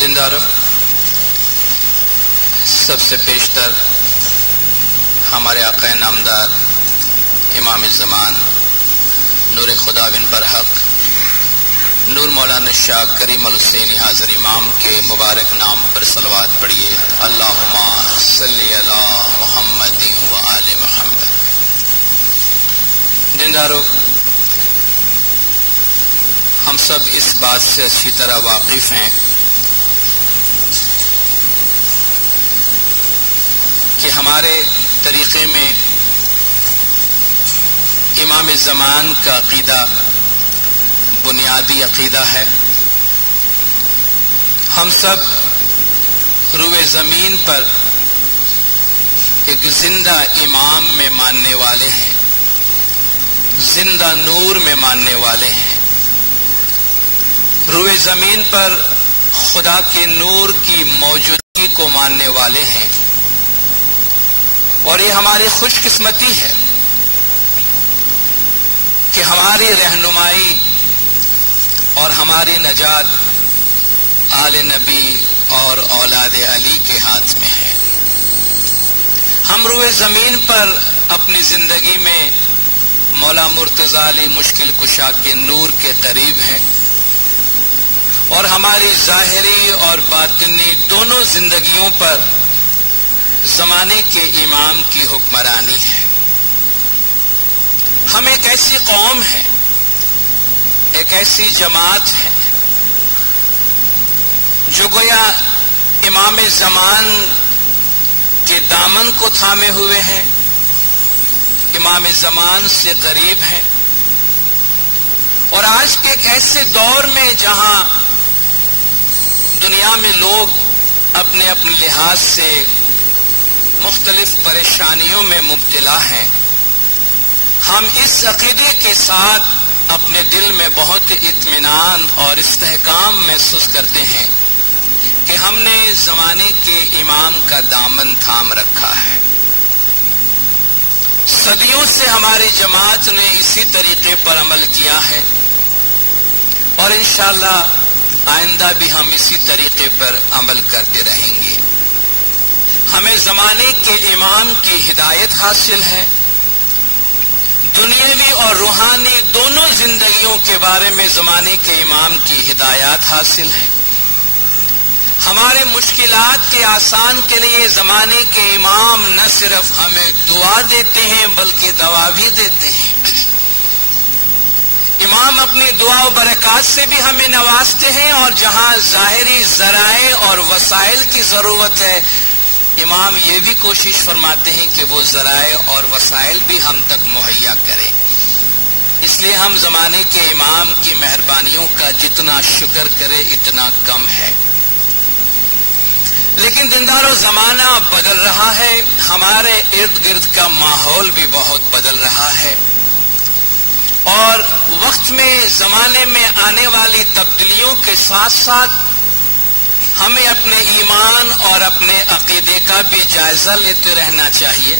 دینداروں، سب سے پیشتر ہمارے آقا نامدار امام الزمان نور خدا بن برحق نور مولانا شاہ کریم الحسینی حاضر امام کے مبارک نام پر صلوات پڑھیے۔ اللہم صلی علی محمد و آل محمد۔ دینداروں، ہم سب اس بات سے اچھی طرح واقف ہیں کہ ہمارے طریقے میں امام الزمان کا عقیدہ بنیادی عقیدہ ہے۔ ہم سب روئے زمین پر ایک زندہ امام میں ماننے والے ہیں، زندہ نور میں ماننے والے ہیں، روئے زمین پر خدا کے نور کی موجودگی کو ماننے والے ہیں، اور یہ ہماری خوش قسمتی ہے کہ ہماری رہنمائی اور ہماری نجات آل نبی اور اولاد علی کے ہاتھ میں ہے۔ ہم روئے زمین پر اپنی زندگی میں مولا مرتضی علی مشکل کشا کے نور کے قریب ہیں، اور ہماری ظاہری اور باطنی دونوں زندگیوں پر زمانے کے امام کی حکمرانی ہے۔ ہم ایک ایسی قوم ہے، ایک ایسی جماعت ہے جو گویا امام زمان کے دامن کو تھامے ہوئے ہیں، امام زمان سے قریب ہیں، اور آج کے ایک ایسے دور میں جہاں دنیا میں لوگ اپنے اپنے لحاظ سے مختلف پریشانیوں میں مبتلا ہیں، ہم اس عقیدے کے ساتھ اپنے دل میں بہت اطمینان اور استحکام محسوس کرتے ہیں کہ ہم نے زمانے کے امام کا دامن تھام رکھا ہے۔ صدیوں سے ہماری جماعت نے اسی طریقے پر عمل کیا ہے، اور انشاءاللہ آئندہ بھی ہم اسی طریقے پر عمل کرتے رہیں گے۔ ہمیں زمانے کے امام کی ہدایت حاصل ہے، دنیاوی اور روحانی دونوں زندگیوں کے بارے میں زمانے کے امام کی ہدایات حاصل ہے۔ ہمارے مشکلات کے آسان کے لیے زمانے کے امام نہ صرف ہمیں دعا دیتے ہیں بلکہ دوا بھی دیتے ہیں۔ امام اپنی دعا و برکات سے بھی ہمیں نوازتے ہیں، اور جہاں ظاہری ذرائع اور وسائل کی ضرورت ہے، امام یہ بھی کوشش فرماتے ہیں کہ وہ ذرائع اور وسائل بھی ہم تک مہیا کریں۔ اس لیے ہم زمانے کے امام کی مہربانیوں کا جتنا شکر کرے اتنا کم ہے۔ لیکن دینداروں، زمانہ بدل رہا ہے، ہمارے ارد گرد کا ماحول بھی بہت بدل رہا ہے، اور وقت میں زمانے میں آنے والی تبدیلیوں کے ساتھ ساتھ ہمیں اپنے ایمان اور اپنے عقیدے کا بھی جائزہ لیتے رہنا چاہیے،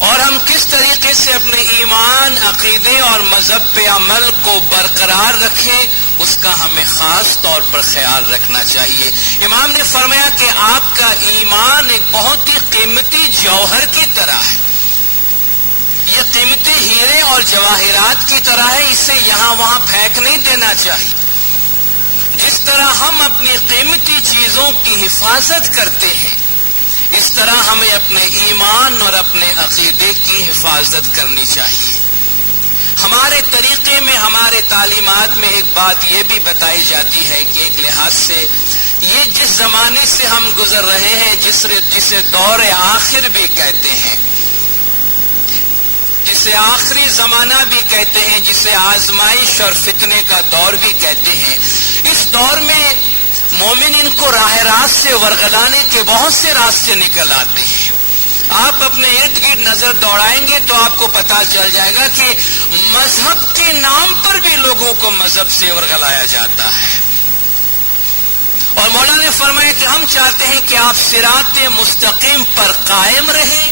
اور ہم کس طریقے سے اپنے ایمان، عقیدے اور مذہب پہ عمل کو برقرار رکھیں اس کا ہمیں خاص طور پر خیال رکھنا چاہیے۔ امام نے فرمایا کہ آپ کا ایمان ایک بہت ہی قیمتی جوہر کی طرح ہے، یہ قیمتی ہیرے اور جواہرات کی طرح ہے، اسے یہاں وہاں پھینک نہیں دینا چاہیے۔ جس طرح ہم اپنی قیمتی چیزوں کی حفاظت کرتے ہیں، اس طرح ہمیں اپنے ایمان اور اپنے عقیدے کی حفاظت کرنی چاہیے۔ ہمارے طریقے میں، ہمارے تعلیمات میں ایک بات یہ بھی بتائی جاتی ہے کہ ایک لحاظ سے یہ جس زمانے سے ہم گزر رہے ہیں، جسے دور آخر بھی کہتے ہیں، جسے آخری زمانہ بھی کہتے ہیں، جسے آزمائش اور فتنے کا دور بھی کہتے ہیں، اس دور میں مومن ان کو راہ راست سے ورغلانے کے بہت سے راستے نکل آتے ہیں۔ آپ اپنے ارد گرد نظر دوڑائیں گے تو آپ کو پتا چل جائے گا کہ مذہب کے نام پر بھی لوگوں کو مذہب سے ورغلایا جاتا ہے، اور مولا نے فرمایا کہ ہم چاہتے ہیں کہ آپ صراط مستقیم پر قائم رہیں،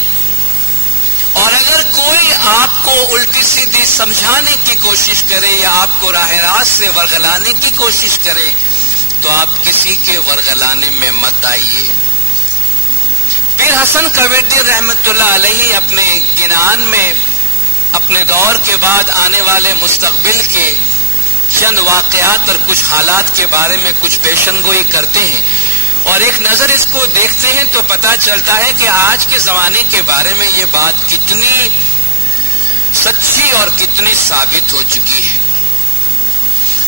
اور اگر کوئی آپ کو الٹی سیدھی سمجھانے کی کوشش کرے یا آپ کو راہ راست سے ورغلانے کی کوشش کرے تو آپ کسی کے ورغلانے میں مت آئیے۔ پیر حسن کبیردین رحمت اللہ علیہ اپنے گنان میں اپنے دور کے بعد آنے والے مستقبل کے چند واقعات اور کچھ حالات کے بارے میں کچھ پیشن گوئی کرتے ہیں، اور ایک نظر اس کو دیکھتے ہیں تو پتہ چلتا ہے کہ آج کے زمانے کے بارے میں یہ بات کتنی سچی اور کتنی ثابت ہو چکی ہے۔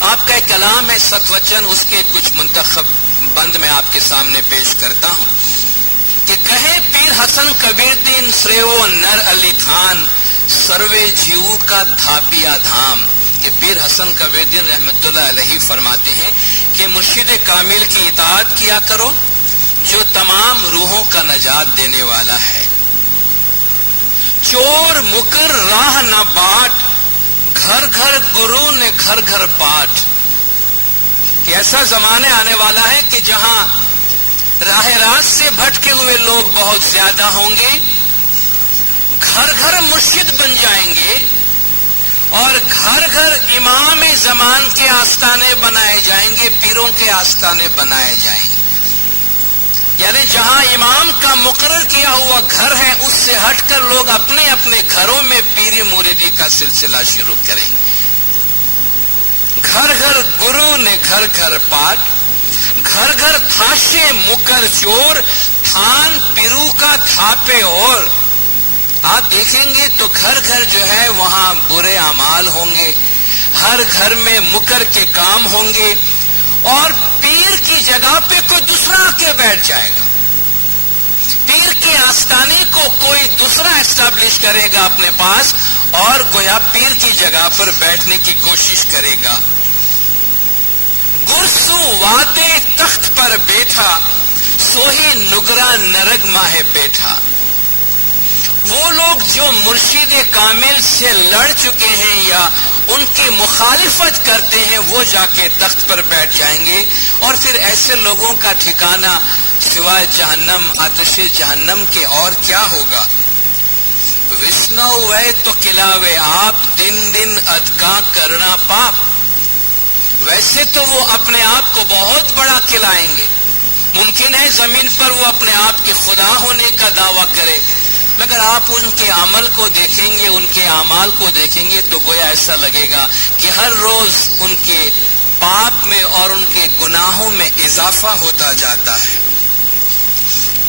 آپ کا ایک کلام ہے ست وچن، اس کے کچھ منتخب بند میں آپ کے سامنے پیش کرتا ہوں کہ کہے پیر حسن کبیردین سریو نر علی خان سروے جیو کا تھاپیا دھام۔ کہ پیر حسن کبیردین رحمت اللہ علیہ فرماتے ہیں کہ مرشد کامل کی اطاعت کیا کرو جو تمام روحوں کا نجات دینے والا ہے۔ چور مکر راہ نہ باٹ، گھر گھر گرو نے گھر گھر پاٹ۔ کہ ایسا زمانے آنے والا ہے کہ جہاں راہ راست سے بھٹکے ہوئے لوگ بہت زیادہ ہوں گے، گھر گھر مرشد بن جائیں گے، اور گھر گھر امام زمان کے آستانے بنائے جائیں گے، پیروں کے آستانے بنائے جائیں گے۔ یعنی جہاں امام کا مقرر کیا ہوا گھر ہے، اس سے ہٹ کر لوگ اپنے اپنے گھروں میں پیری مریدی کا سلسلہ شروع کریں گے۔ گھر گھر گرو نے گھر گھر پاٹ، گھر گھر تھاشے مکر چور، تھان پیرو کا تھاپے اور۔ آپ دیکھیں گے تو گھر گھر جو ہے وہاں برے اعمال ہوں گے، ہر گھر میں مکر کے کام ہوں گے، اور پیر کی جگہ پہ کوئی دوسرا آ کے بیٹھ جائے گا۔ پیر کے آستانے کو کوئی دوسرا اسٹیبلش کرے گا اپنے پاس، اور گویا پیر کی جگہ پر بیٹھنے کی کوشش کرے گا۔ گرسو وادے تخت پر بیٹھا، سوہی نگرا نرگ ماہ بیٹھا۔ وہ لوگ جو مرشد کامل سے لڑ چکے ہیں یا ان کی مخالفت کرتے ہیں، وہ جا کے تخت پر بیٹھ جائیں گے، اور پھر ایسے لوگوں کا ٹھکانہ سوائے جہنم، آتش جہنم کے اور کیا ہوگا؟ وشنو وے تو کلاوے آپ، دن دن ادکا کرنا پاپ۔ ویسے تو وہ اپنے آپ کو بہت بڑا کھلائیں گے، ممکن ہے زمین پر وہ اپنے آپ کے خدا ہونے کا دعویٰ کرے، مگر آپ ان کے عمل کو دیکھیں گے، ان کے اعمال کو دیکھیں گے تو گویا ایسا لگے گا کہ ہر روز ان کے پاپ میں اور ان کے گناہوں میں اضافہ ہوتا جاتا ہے۔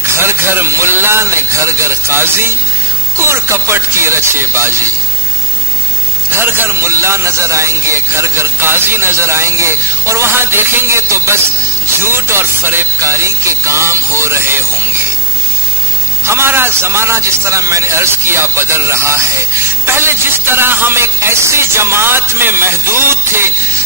گھر گھر ملا نے گھر گھر قاضی، کور کپٹ کی رچے بازی۔ گھر گھر ملا نظر آئیں گے، گھر گھر قاضی نظر آئیں گے، اور وہاں دیکھیں گے تو بس جھوٹ اور فریب کاری کے کام ہو رہے ہوں گے۔ ہمارا زمانہ جس طرح میں نے عرض کیا بدل رہا ہے۔ پہلے جس طرح ہم ایک ایسی جماعت میں محدود تھے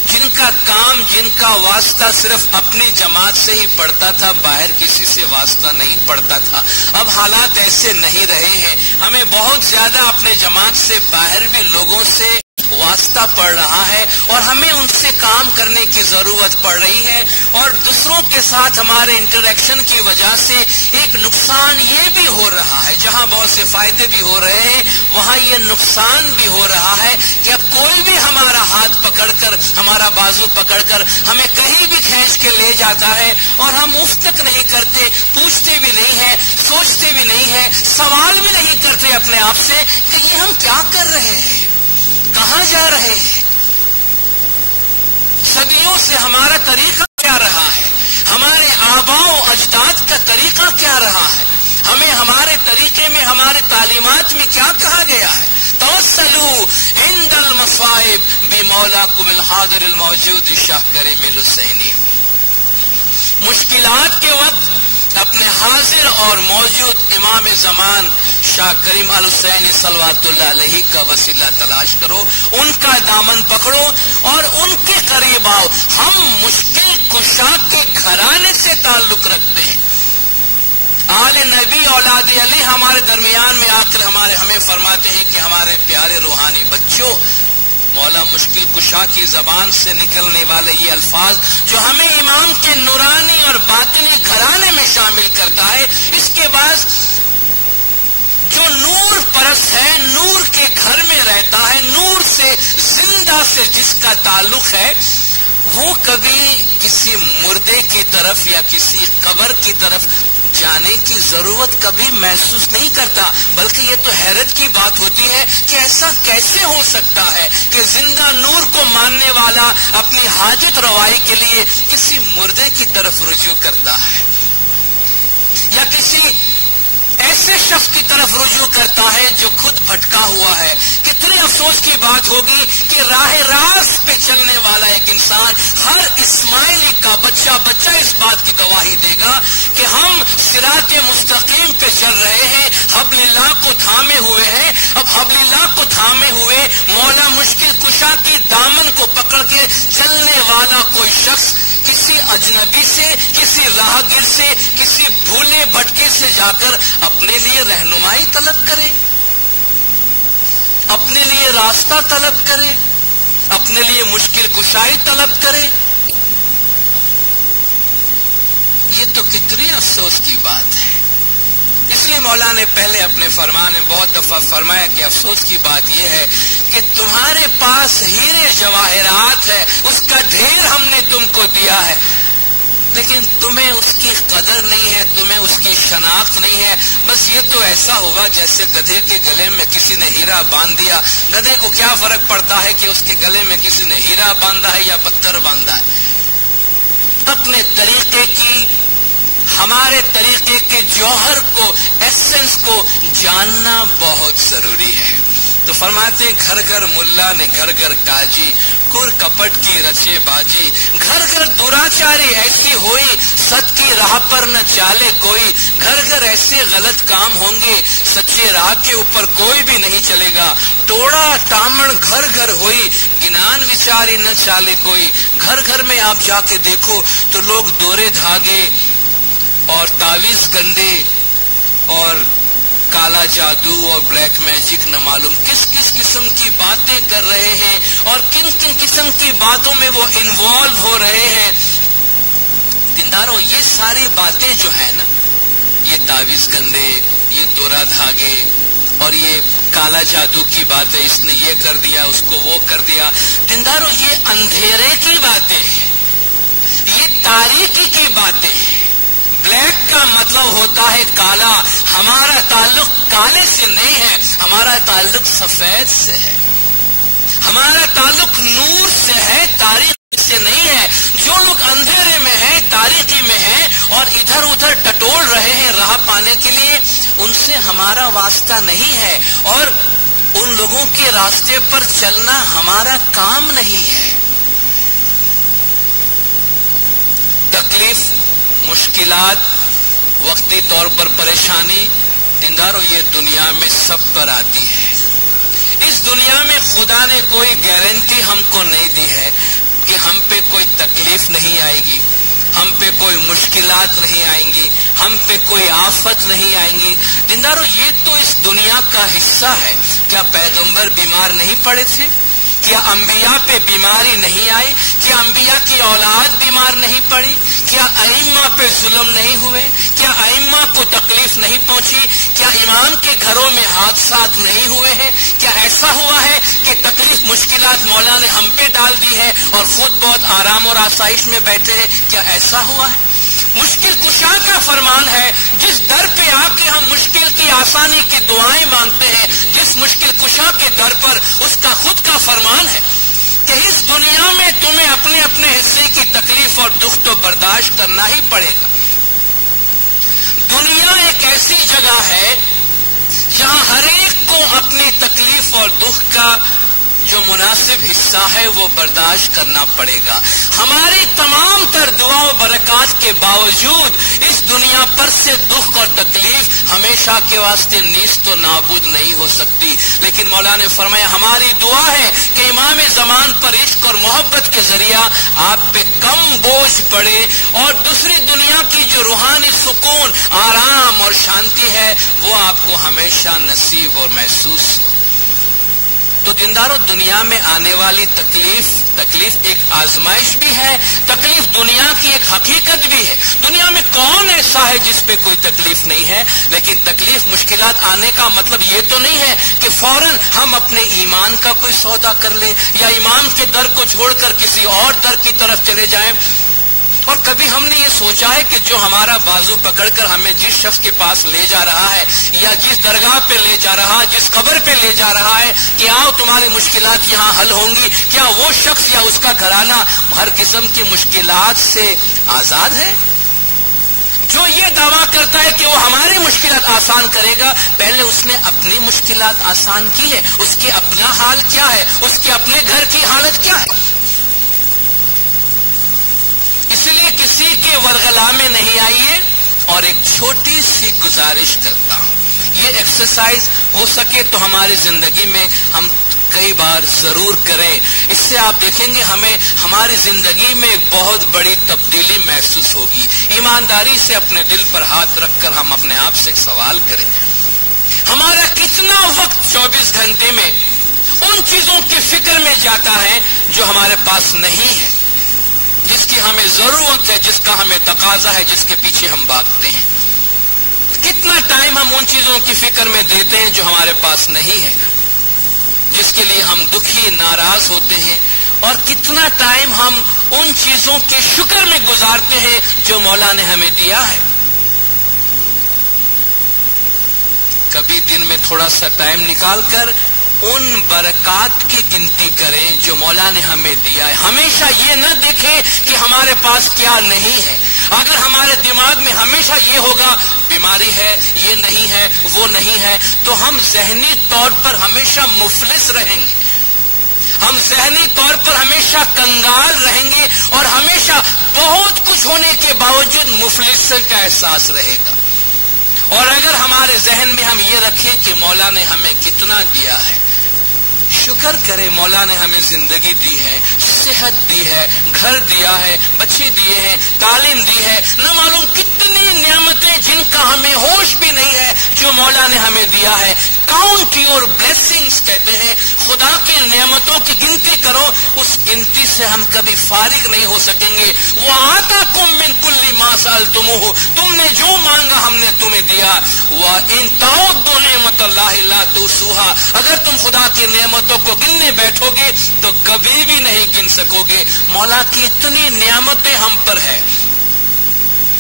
جن کا کام، جن کا واسطہ صرف اپنی جماعت سے ہی پڑتا تھا، باہر کسی سے واسطہ نہیں پڑتا تھا، اب حالات ایسے نہیں رہے ہیں۔ ہمیں بہت زیادہ اپنے جماعت سے باہر بھی لوگوں سے واسطہ پڑ رہا ہے، اور ہمیں ان سے کام کرنے کی ضرورت پڑ رہی ہے، اور دوسروں کے ساتھ ہمارے انٹریکشن کی وجہ سے ایک نقصان یہ بھی ہو رہا ہے، جہاں بہت سے فائدے بھی ہو رہے ہیں وہاں یہ نقصان بھی ہو رہا ہے کہ اب کوئی بھی ہمارا ہاتھ پکڑ کر، ہمارا بازو پکڑ کر ہمیں کہیں بھی کھینچ کے لے جاتا ہے، اور ہم اف تک نہیں کرتے، پوچھتے بھی نہیں ہیں، سوچتے بھی نہیں ہیں، سوال بھی نہیں کرتے اپنے آپ سے کہ یہ ہم کیا کر رہے ہیں، کہاں جا رہے ہیں۔ صدیوں سے ہمارا طریقہ کیا رہا ہے، ہمارے آباء و اجداد کا طریقہ کیا رہا ہے، ہمیں ہمارے طریقے میں، ہمارے تعلیمات میں کیا کہا گیا ہے؟ توسلوا عند المصائب بمولاکم الحاضر الموجود شاہ کریم الحسینی۔ مشکلات کے وقت اپنے حاضر اور موجود امام زمان شاہ کریم الحسینی صلوات اللہ علیہ کا وسیلہ تلاش کرو، ان کا دامن پکڑو اور ان کے قریب آؤ۔ ہم مشکل کشا کے گھرانے سے تعلق رکھتے ہیں۔ آل نبی اولاد علی ہمارے درمیان میں آ کر ہمیں فرماتے ہیں کہ ہمارے پیارے روحانی بچوں، مولا مشکل کشا کی زبان سے نکلنے والے یہ الفاظ جو ہمیں امام کے نورانی اور باطنی گھرانے میں شامل کرتا ہے، اس کے بعد جو نور پرست ہے، نور کے گھر میں رہتا ہے، نور سے زندہ سے جس کا تعلق ہے، وہ کبھی کسی مردے کی طرف یا کسی قبر کی طرف جانے کی ضرورت کبھی محسوس نہیں کرتا، بلکہ یہ تو حیرت کی بات ہوتی ہے کہ ایسا کیسے ہو سکتا ہے کہ زندہ نور کو ماننے والا اپنی حاجت روائی کے لیے کسی مردے کی طرف رجوع کرتا ہے یا کسی ایسے شخص کی طرف رجوع کرتا ہے جو خود بھٹکا ہوا ہے۔ کتنے افسوس کی بات ہوگی کہ راہ راست پہ چلنے والا ایک انسان، ہر اسماعیلی کا بچہ اس بات کی گواہی دے گا کہ ہم صراط مستقیم پہ چل رہے ہیں، حبل اللہ کو تھامے ہوئے ہیں۔ اب حبل اللہ کو تھامے ہوئے مولا مشکل کشا کی دامن کو پکڑ کے چلنے والا کوئی شخص کسی اجنبی سے، کسی راہگیر سے، کسی بھولے بھٹکے سے جا کر اپنے لیے رہنمائی طلب کرے، اپنے لیے راستہ طلب کرے، اپنے لیے مشکل کشائی طلب کرے، یہ تو کتنی افسوس کی بات ہے۔ اس لیے مولا نے پہلے اپنے فرمان میں بہت دفعہ فرمایا کہ افسوس کی بات یہ ہے کہ تمہارے پاس ہیرے جواہرات ہے، اس کا ڈھیر ہم نے تم کو دیا ہے، لیکن تمہیں اس کی قدر نہیں ہے، تمہیں اس کی شناخت نہیں ہے۔ بس یہ تو ایسا ہوا جیسے گدھے کے گلے میں کسی نے ہیرا باندھ دیا، گدھے کو کیا فرق پڑتا ہے کہ اس کے گلے میں کسی نے ہیرا باندھا ہے یا پتھر باندھا ہے۔ اپنے طریقے کی، ہمارے طریقے کے جوہر کو، ایسنس کو جاننا بہت ضروری ہے۔ تو فرماتے ہیں گھر گھر ملا نے گھر گھر کاجی، کور کپٹ کی رچے باجی، گھر گھر دراچاری ایسی ہوئی، ست کی راہ پر نہ چالے کوئی، گھر گھر ایسے غلط کام ہوں گے، سچے راہ کے اوپر کوئی بھی نہیں چلے گا، ٹوڑا ٹامن گھر گھر ہوئی، گنان وچاری نہ چالے کوئی۔ گھر گھر میں آپ جا کے دیکھو تو لوگ دورے دھاگے اور تعویذ گندے اور کالا جادو اور بلیک میجک نہ معلوم کس کس قسم کی باتیں کر رہے ہیں اور کن کن قسم کی باتوں میں وہ انوالو ہو رہے ہیں۔ دینداروں، یہ ساری باتیں جو ہیں نا، یہ تعویذ گندے، یہ دورا دھاگے اور یہ کالا جادو کی باتیں، اس نے یہ کر دیا، اس کو وہ کر دیا، دینداروں یہ اندھیرے کی باتیں ہیں، یہ تاریکی کی باتیں ہیں۔ بلیک کا مطلب ہوتا ہے کالا، ہمارا تعلق کالے سے نہیں ہے، ہمارا تعلق سفید سے ہے، ہمارا تعلق نور سے ہے، تاریخ سے نہیں ہے۔ جو لوگ اندھیرے میں ہیں، تاریکی میں ہیں اور ادھر ادھر ٹٹول رہے ہیں راہ پانے کے لیے، ان سے ہمارا واسطہ نہیں ہے اور ان لوگوں کے راستے پر چلنا ہمارا کام نہیں ہے۔ تکلیف، مشکلات، وقتی طور پر پریشانی، دینداروں یہ دنیا میں سب پر آتی ہے۔ اس دنیا میں خدا نے کوئی گارنٹی ہم کو نہیں دی ہے کہ ہم پہ کوئی تکلیف نہیں آئے گی، ہم پہ کوئی مشکلات نہیں آئیں گی، ہم پہ کوئی آفت نہیں آئیں گی۔ دینداروں یہ تو اس دنیا کا حصہ ہے۔ کیا پیغمبر بیمار نہیں پڑے تھے؟ کیا انبیاء پہ بیماری نہیں آئی؟ کیا انبیاء کی اولاد بیمار نہیں پڑی؟ کیا ائمہ پہ ظلم نہیں ہوئے؟ کیا ائمہ کو تکلیف نہیں پہنچی؟ کیا امام کے گھروں میں حادثات نہیں ہوئے ہیں؟ کیا ایسا ہوا ہے کہ تکلیف، مشکلات مولا نے ہم پہ ڈال دی ہے اور خود بہت آرام اور آسائش میں بیٹھے ہیں؟ کیا ایسا ہوا ہے؟ مشکل کشا کا فرمان ہے، جس در پہ آ کے ہم مشکل کی آسانی کی دعائیں مانگتے ہیں، جس مشکل کشا کے در پر اس کا خود کا فرمان ہے کہ اس دنیا میں تمہیں اپنے اپنے حصے کی تکلیف اور دکھ تو برداشت کرنا ہی پڑے گا۔ دنیا ایک ایسی جگہ ہے جہاں ہر ایک کو اپنی تکلیف اور دکھ کا جو مناسب حصہ ہے وہ برداشت کرنا پڑے گا۔ ہماری تمام تر دعا و برکات کے باوجود اس دنیا پر سے دکھ اور تکلیف ہمیشہ کے واسطے نیست و نابود نہیں ہو سکتی، لیکن مولا نے فرمایا ہماری دعا ہے کہ امام زمان پر عشق اور محبت کے ذریعہ آپ پہ کم بوجھ پڑے اور دوسری دنیا کی جو روحانی سکون، آرام اور شانتی ہے وہ آپ کو ہمیشہ نصیب اور محسوس ہو۔ تو دینداروں، دنیا میں آنے والی تکلیف تکلیف ایک آزمائش بھی ہے، تکلیف دنیا کی ایک حقیقت بھی ہے۔ دنیا میں کون ایسا ہے جس پہ کوئی تکلیف نہیں ہے؟ لیکن تکلیف مشکلات آنے کا مطلب یہ تو نہیں ہے کہ فوراً ہم اپنے ایمان کا کوئی سودا کر لیں یا ایمان کے در کو چھوڑ کر کسی اور در کی طرف چلے جائیں۔ اور کبھی ہم نے یہ سوچا ہے کہ جو ہمارا بازو پکڑ کر ہمیں جس شخص کے پاس لے جا رہا ہے یا جس درگاہ پہ لے جا رہا ہے، جس قبر پہ لے جا رہا ہے کہ آؤ تمہاری مشکلات یہاں حل ہوں گی، کیا وہ شخص یا اس کا گھرانہ ہر قسم کی مشکلات سے آزاد ہے؟ جو یہ دعویٰ کرتا ہے کہ وہ ہماری مشکلات آسان کرے گا، پہلے اس نے اپنی مشکلات آسان کی ہے، اس کے اپنا حال کیا ہے، اس کے اپنے گھر کی حالت کیا ہے؟ اس لیے کسی کے ورغلا میں نہیں آئیے، اور ایک چھوٹی سی گزارش کرتا ہوں، یہ ایکسرسائز ہو سکے تو ہماری زندگی میں ہم کئی بار ضرور کریں۔ اس سے آپ دیکھیں گے ہمیں ہماری زندگی میں ایک بہت بڑی تبدیلی محسوس ہوگی۔ ایمانداری سے اپنے دل پر ہاتھ رکھ کر ہم اپنے آپ سے ایک سوال کریں، ہمارا کتنا وقت 24 گھنٹے میں ان چیزوں کی فکر میں جاتا ہے جو ہمارے پاس نہیں ہے، جس کی ہمیں ضرورت ہے، جس کا ہمیں تقاضا ہے، جس کے پیچھے ہم بھاگتے ہیں؟ کتنا ٹائم ہم ان چیزوں کی فکر میں دیتے ہیں جو ہمارے پاس نہیں ہے، جس کے لیے ہم دکھی ناراض ہوتے ہیں؟ اور کتنا ٹائم ہم ان چیزوں کے شکر میں گزارتے ہیں جو مولا نے ہمیں دیا ہے؟ کبھی دن میں تھوڑا سا ٹائم نکال کر ان برکات کی گنتی کریں جو مولا نے ہمیں دیا ہے۔ ہمیشہ یہ نہ دیکھیں کہ ہمارے پاس کیا نہیں ہے۔ اگر ہمارے دماغ میں ہمیشہ یہ ہوگا بیماری ہے، یہ نہیں ہے، وہ نہیں ہے، تو ہم ذہنی طور پر ہمیشہ مفلس رہیں گے، ہم ذہنی طور پر ہمیشہ کنگال رہیں گے، اور ہمیشہ بہت کچھ ہونے کے باوجود مفلسی کا احساس رہے گا۔ اور اگر ہمارے ذہن میں ہم یہ رکھیں کہ مولا نے ہمیں کتنا دیا ہے، شکر کرے مولا نے ہمیں زندگی دی ہے، صحت دی ہے، گھر دیا ہے، بچے دیے ہیں، تعلیم دی ہے، نہ معلوم کتنی نعمتیں جن کا ہمیں ہوش بھی نہیں ہے جو مولا نے ہمیں دیا ہے۔ کاؤنٹ یور بلیسنگز کہتے ہیں، خدا کی نعمتوں کی گنتی کرو، اس گنتی سے ہم کبھی فارغ نہیں ہو سکیں گے۔ وَآتَاكُم مِّن كُلِّ مَا سَأَلْتُمُوهُ، تم نے جو مانگا ہم نے تمہیں دیا۔ وَإِن تَعُدُّوا نِعْمَتَ اللَّهِ لَا تُحْصُوهَا، اگر تم خدا کی نعمتوں کو گننے بیٹھو گے تو کبھی بھی نہیں گن سکو گے۔ مولا کی اتنی نعمتیں ہم پر ہے،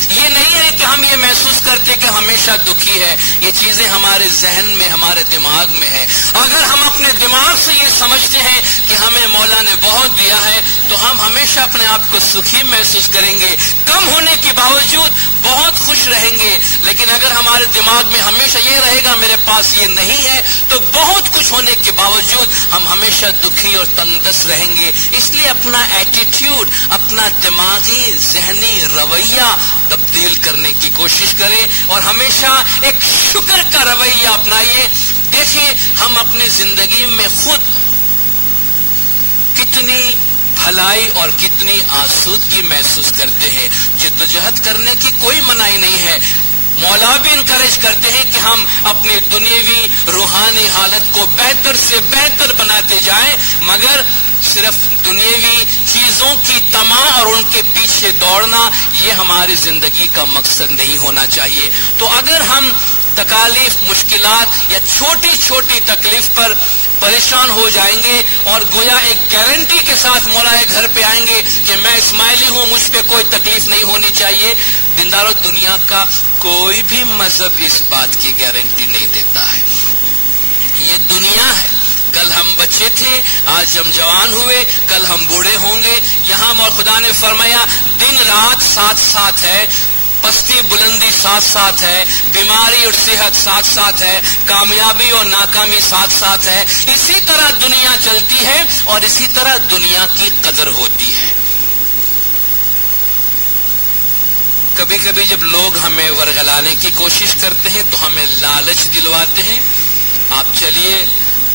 یہ نہیں ہے کہ ہم یہ محسوس کرتے کہ ہمیشہ دکھی ہے، یہ چیزیں ہمارے ذہن میں، ہمارے دماغ میں ہے۔ اگر ہم اپنے دماغ سے یہ سمجھتے ہیں کہ ہمیں مولا نے بہت دیا ہے تو ہم ہمیشہ اپنے آپ کو سکھی محسوس کریں گے، کم ہونے کے باوجود بہت خوش رہیں گے۔ لیکن اگر ہمارے دماغ میں ہمیشہ یہ رہے گا میرے پاس یہ نہیں ہے، تو بہت کچھ ہونے کے باوجود ہم ہمیشہ دکھی اور تنگ دست رہیں گے۔ اس لیے اپنا ایٹیٹیوڈ، اپنا دماغی ذہنی رویہ تبدیل کرنے کی کوشش کریں، اور ہمیشہ ایک شکر کا رویہ اپنائیے۔ دیکھیں ہم اپنی زندگی میں خود کتنی بھلائی اور کتنی آسودگی محسوس کرتے ہیں۔ جدوجہد کرنے کی کوئی منائی نہیں ہے، مولا بھی انکریج کرتے ہیں کہ ہم اپنی دنیاوی روحانی حالت کو بہتر سے بہتر بناتے جائیں، مگر صرف دنیاوی چیزوں کی طمع اور ان کے پیچھے دوڑنا یہ ہماری زندگی کا مقصد نہیں ہونا چاہیے۔ تو اگر ہم تکالیف، مشکلات یا چھوٹی چھوٹی تکلیف پر پریشان ہو جائیں گے اور گویا ایک گارنٹی کے ساتھ مولا کے گھر پہ آئیں گے کہ میں اسماعیلی ہوں، مجھ پہ کوئی تکلیف نہیں ہونی چاہیے، دینداروں دنیا کا کوئی بھی مذہب اس بات کی گارنٹی نہیں دیتا ہے۔ یہ دنیا ہے، کل ہم بچے تھے، آج ہم جوان ہوئے، کل ہم بوڑھے ہوں گے۔ یہاں اور خدا نے فرمایا دن رات ساتھ ساتھ ہے، پستی بلندی ساتھ ساتھ ہے، بیماری اور صحت ساتھ ساتھ ہے، کامیابی اور ناکامی ساتھ ساتھ ہے۔ اسی طرح دنیا چلتی ہے اور اسی طرح دنیا کی قدر ہوتی ہے۔ کبھی کبھی جب لوگ ہمیں ورغلانے کی کوشش کرتے ہیں تو ہمیں لالچ دلواتے ہیں، آپ چلیے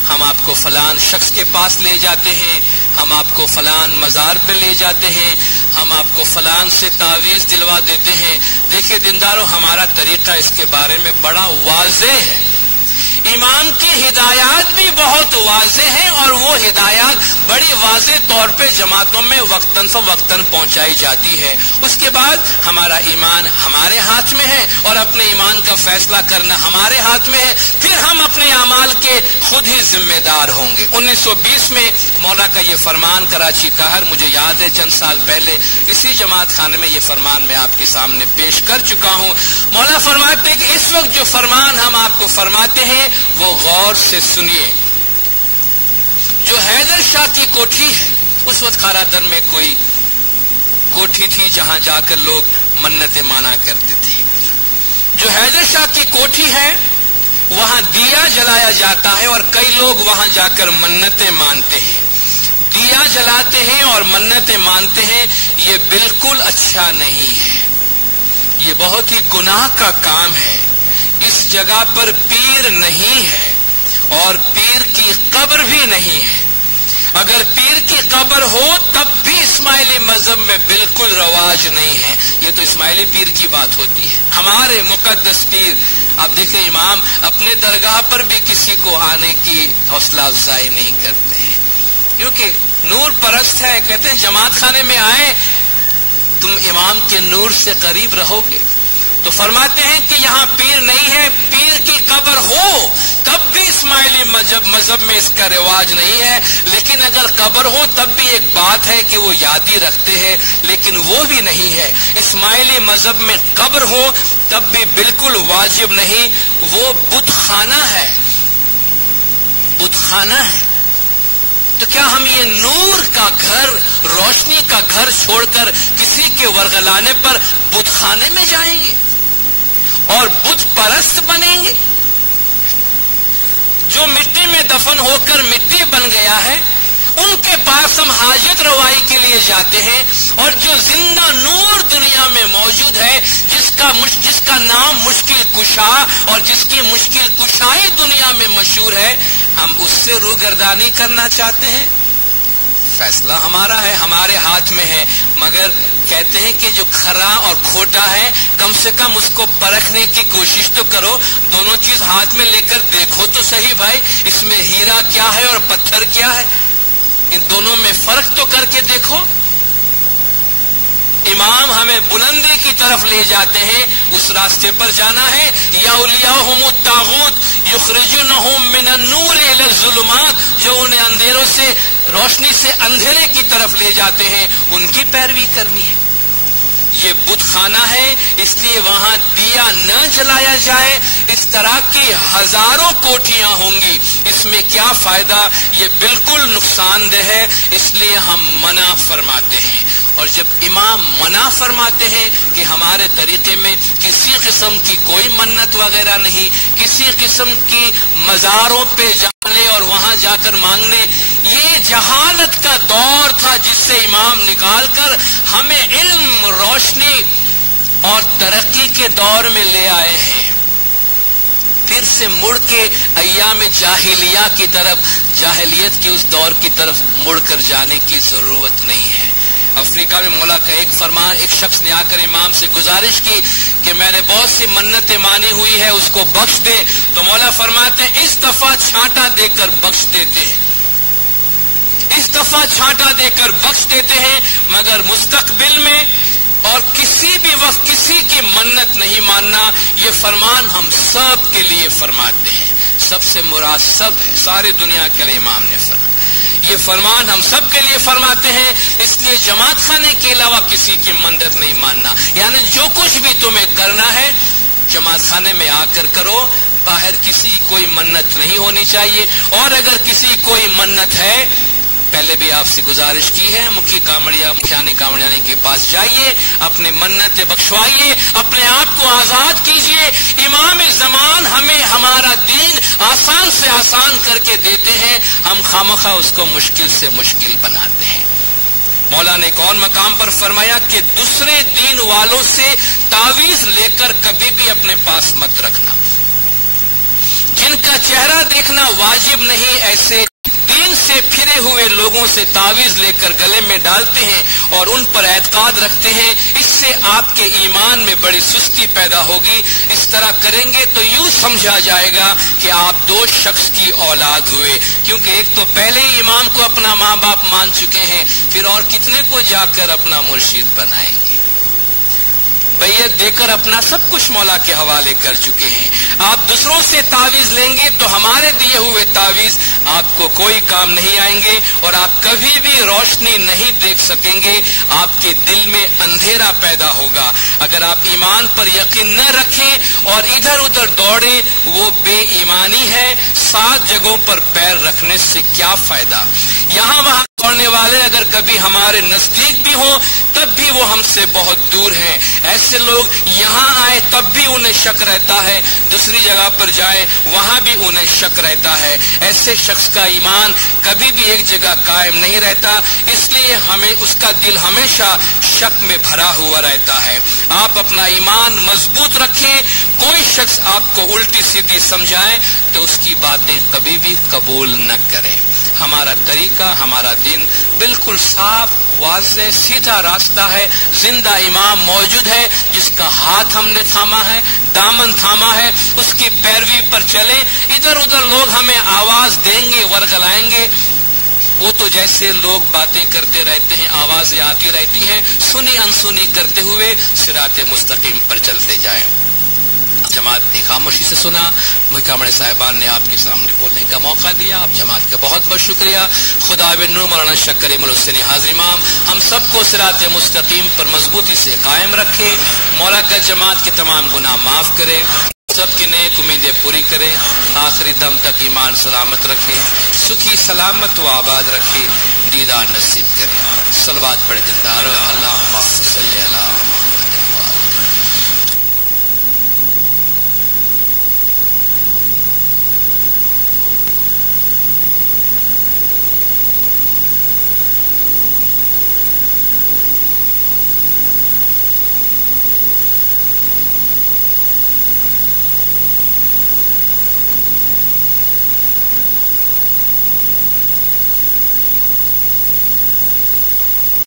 ہم آپ کو فلان شخص کے پاس لے جاتے ہیں، ہم آپ کو فلان مزار پہ لے جاتے ہیں، ہم آپ کو فلان سے تعویذ دلوا دیتے ہیں۔ دیکھیے دینداروں، ہمارا طریقہ اس کے بارے میں بڑا واضح ہے، امام کی ہدایات بھی بہت واضح ہیں، اور وہ ہدایات بڑی واضح طور پہ جماعتوں میں وقتاً فوقتاً پہنچائی جاتی ہے۔ اس کے بعد ہمارا ایمان ہمارے ہاتھ میں ہے اور اپنے ایمان کا فیصلہ کرنا ہمارے ہاتھ میں ہے، پھر ہم اپنے اعمال کے خود ہی ذمہ دار ہوں گے۔ 1920 میں مولا کا یہ فرمان کراچی کا ہے، مجھے یاد ہے چند سال پہلے اسی جماعت خانے میں یہ فرمان میں آپ کے سامنے پیش کر چکا ہوں۔ مولا فرماتے ہیں کہ اس وقت جو فرمان ہم آپ کو فرماتے ہیں وہ غور سے سنیے۔ جو حیدر شاہ کی کوٹھی ہے، اس وقت کھارا در میں کوئی کوٹھی تھی جہاں جا کر لوگ منتیں مانا کرتے تھے۔ جو حیدر شاہ کی کوٹھی ہے وہاں دیا جلایا جاتا ہے اور کئی لوگ وہاں جا کر منتیں مانتے ہیں، دیا جلاتے ہیں اور منتیں مانتے ہیں۔ یہ بالکل اچھا نہیں ہے، یہ بہت ہی گناہ کا کام ہے۔ اس جگہ پر پیر نہیں ہے اور پیر کی قبر بھی نہیں ہے۔ اگر پیر کی قبر ہو تب بھی اسماعیلی مذہب میں بالکل رواج نہیں ہے۔ یہ تو اسماعیلی پیر کی بات ہوتی ہے۔ ہمارے مقدس پیر آپ دیکھیں امام اپنے درگاہ پر بھی کسی کو آنے کی حوصلہ افزائی نہیں کرتے ہیں، کیونکہ نور پرست ہے۔ کہتے ہیں جماعت خانے میں آئے تم امام کے نور سے قریب رہو گے۔ تو فرماتے ہیں کہ یہاں پیر نہیں ہے، پیر کی قبر ہو تب بھی اسماعیلی مذہب میں اس کا رواج نہیں ہے، لیکن اگر قبر ہو تب بھی ایک بات ہے کہ وہ یادی رکھتے ہیں، لیکن وہ بھی نہیں ہے۔ اسماعیلی مذہب میں قبر ہو تب بھی بالکل واجب نہیں، وہ بت خانہ ہے، بت خانہ ہے۔ تو کیا ہم یہ نور کا گھر، روشنی کا گھر چھوڑ کر کسی کے ورگلانے پر بت خانے میں جائیں گے اور بت پرست بنیں گے؟ جو مٹی میں دفن ہو کر مٹی بن گیا ہے ان کے پاس ہم حاجت روائی کے لیے جاتے ہیں، اور جو زندہ نور دنیا میں موجود ہے، جس کا نام مشکل کشا اور جس کی مشکل کشائی دنیا میں مشہور ہے، ہم اس سے روگردانی کرنا چاہتے ہیں۔ فیصلہ ہمارا ہے، ہمارے ہاتھ میں ہے، مگر کہتے ہیں کہ جو کھرا اور کھوٹا ہے کم سے کم اس کو پرکھنے کی کوشش تو کرو، دونوں چیز ہاتھ میں لے کر دیکھو تو صحیح بھائی، اس میں ہیرا کیا ہے اور پتھر کیا ہے، ان دونوں میں فرق تو کر کے دیکھو۔ امام ہمیں بلندی کی طرف لے جاتے ہیں، اس راستے پر جانا ہے۔ یا اولیاءہم الطاغوت یخرجونہم من النور الی الظلمات، جو انہیں اندھیروں سے روشنی سے اندھیرے کی طرف لے جاتے ہیں، ان کی پیروی کرنی ہے۔ یہ بت خانہ ہے، اس لیے وہاں دیا نہ جلایا جائے۔ اس طرح کی ہزاروں کوٹھیاں ہوں گی، اس میں کیا فائدہ؟ یہ بالکل نقصان دہ ہے، اس لیے ہم منع فرماتے ہیں۔ اور جب امام منع فرماتے ہیں کہ ہمارے طریقے میں کسی قسم کی کوئی منت وغیرہ نہیں، کسی قسم کی مزاروں پہ جانے اور وہاں جا کر مانگنے، یہ جہالت کا دور تھا جس سے امام نکال کر ہمیں علم، روشنی اور ترقی کے دور میں لے آئے ہیں۔ پھر سے مڑ کے ایام جاہلیہ کی طرف، جاہلیت کے اس دور کی طرف مڑ کر جانے کی ضرورت نہیں ہے۔ افریقہ میں مولا کا ایک فرمان، ایک شخص نے آ کر امام سے گزارش کی کہ میں نے بہت سی منتیں مانی ہوئی ہے، اس کو بخش دے۔ تو مولا فرماتے ہیں اس دفعہ چھانٹا دے کر بخش دیتے ہیں، اس دفعہ چھانٹا دے کر بخش دیتے ہیں، مگر مستقبل میں اور کسی بھی وقت کسی کی منت نہیں ماننا۔ یہ فرمان ہم سب کے لیے فرماتے ہیں، سب سے مراد سب ہے، ساری دنیا کے لیے امام نے فرمایا، یہ فرمان ہم سب کے لیے فرماتے ہیں۔ اس لیے جماعت خانے کے علاوہ کسی کی منت نہیں ماننا، یعنی جو کچھ بھی تمہیں کرنا ہے جماعت خانے میں آ کر کرو، باہر کسی کی کوئی منت نہیں ہونی چاہیے۔ اور اگر کسی کی کوئی منت ہے، پہلے بھی آپ سے گزارش کی ہے، مکھی کامڑیانی کے پاس جائیے، اپنے منتیں بخشوائیے، اپنے آپ کو آزاد کیجیے۔ امام زمان ہمیں ہمارا دین آسان سے آسان کر کے دیتے ہیں، ہم خامخواہ اس کو مشکل سے مشکل بناتے ہیں۔ مولا نے ایک اور مقام پر فرمایا کہ دوسرے دین والوں سے تعویذ لے کر کبھی بھی اپنے پاس مت رکھنا، جن کا چہرہ دیکھنا واجب نہیں، ایسے دین سے پھرے ہوئے لوگوں سے تعویذ لے کر گلے میں ڈالتے ہیں اور ان پر اعتقاد رکھتے ہیں، اس سے آپ کے ایمان میں بڑی سستی پیدا ہوگی. اس طرح کریں گے تو یوں سمجھا جائے گا کہ آپ دو شخص کی اولاد ہوئے، کیونکہ ایک تو پہلے ہی امام کو اپنا ماں باپ مان چکے ہیں، پھر اور کتنے کو جا کر اپنا مرشد بنائیں گے. بیعت دے کر اپنا سب کچھ مولا کے حوالے کر چکے ہیں. آپ دوسروں سے تعویذ لیں گے تو ہمارے دیے ہوئے تعویذ آپ کو کوئی کام نہیں آئیں گے اور آپ کبھی بھی روشنی نہیں دیکھ سکیں گے. آپ کے دل میں اندھیرا پیدا ہوگا. اگر آپ ایمان پر یقین نہ رکھیں اور ادھر ادھر دوڑیں، وہ بے ایمانی ہے. 7 جگہوں پر پیر رکھنے سے کیا فائدہ؟ یہاں وہاں دوڑنے والے اگر کبھی ہمارے نزدیک بھی ہوں تب بھی وہ ہم سے بہت دور ہیں. ایسے لوگ یہاں آئے تب بھی انہیں شک رہتا ہے، دوسری جگہ پر جائے وہاں بھی انہیں شک رہتا ہے. ایسے شخص کا ایمان کبھی بھی ایک جگہ قائم نہیں رہتا، اس لیے ہمیں اس کا دل ہمیشہ شک میں بھرا ہوا رہتا ہے. آپ اپنا ایمان مضبوط رکھیں. کوئی شخص آپ کو الٹی سیدھی سمجھائے تو اس کی باتیں کبھی بھی قبول نہ کریں. ہمارا طریقہ، ہمارا دین بالکل صاف، واضح، سیدھا راستہ ہے. زندہ امام موجود ہے جس کا ہاتھ ہم نے تھاما ہے، دامن تھاما ہے، اس کی پیروی پر چلیں. ادھر ادھر لوگ ہمیں آواز دیں گے، ورگلائیں گے، وہ تو جیسے لوگ باتیں کرتے رہتے ہیں، آوازیں آتی رہتی ہیں، سنی انسنی کرتے ہوئے صراط مستقیم پر چلتے جائیں. جماعت نے خاموشی سے سنا. محکمہ صاحبان نے آپ کے سامنے بولنے کا موقع دیا. آپ جماعت کا بہت بہت شکریہ. خدا بن نور مولانا شیخ کریم الحسینی حاضر امام ہم سب کو صراط مستقیم پر مضبوطی سے قائم رکھے. مولا کا جماعت کے تمام گناہ معاف کرے، سب کی نیک امیدیں پوری کرے، آخری دم تک ایمان سلامت رکھے، سکھی سلامت و آباد رکھے، دیدار نصیب کرے. صلوات پڑھے دلدار. اللہم صلی علی